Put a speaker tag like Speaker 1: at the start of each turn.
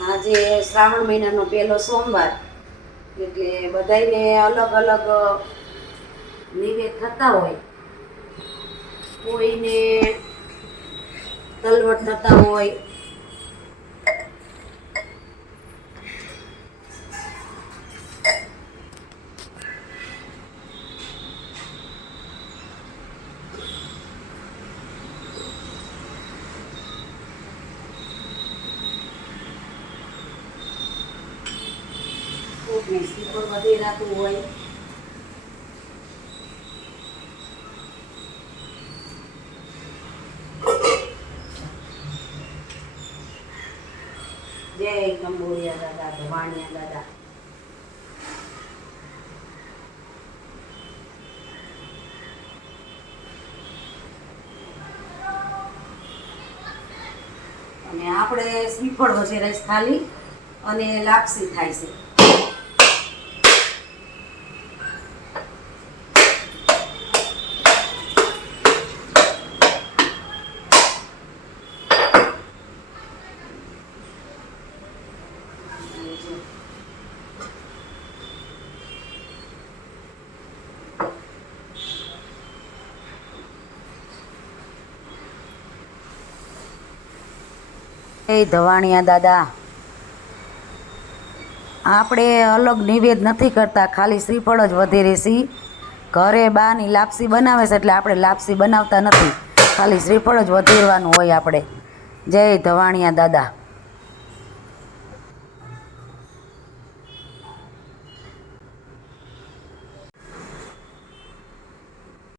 Speaker 1: આજે શ્રાવણ મહિનાનો પહેલો સોમવાર, એટલે બધાયને અલગ અલગ નિવેદ થતા હોય. કોઈને તલવટ થતા હોય કોકને શ્રીફળ વધેરાતું હોય અને આપણે શ્રીફળ વગેરે ખાલી અને લાપસી થાય છે. એ ધવાણિયા દાદા. આપણે અલગ નિવેદ નથી કરતા, ખાલી શ્રીફળ જ વધેરે સી ઘરે બાની લાપસી બનાવે છે એટલે આપણે લાપસી બનાવતા નથી. ખાલી શ્રીફળ જ વધેરવાનું હોય આપણે. જય ધવાણિયા દાદા.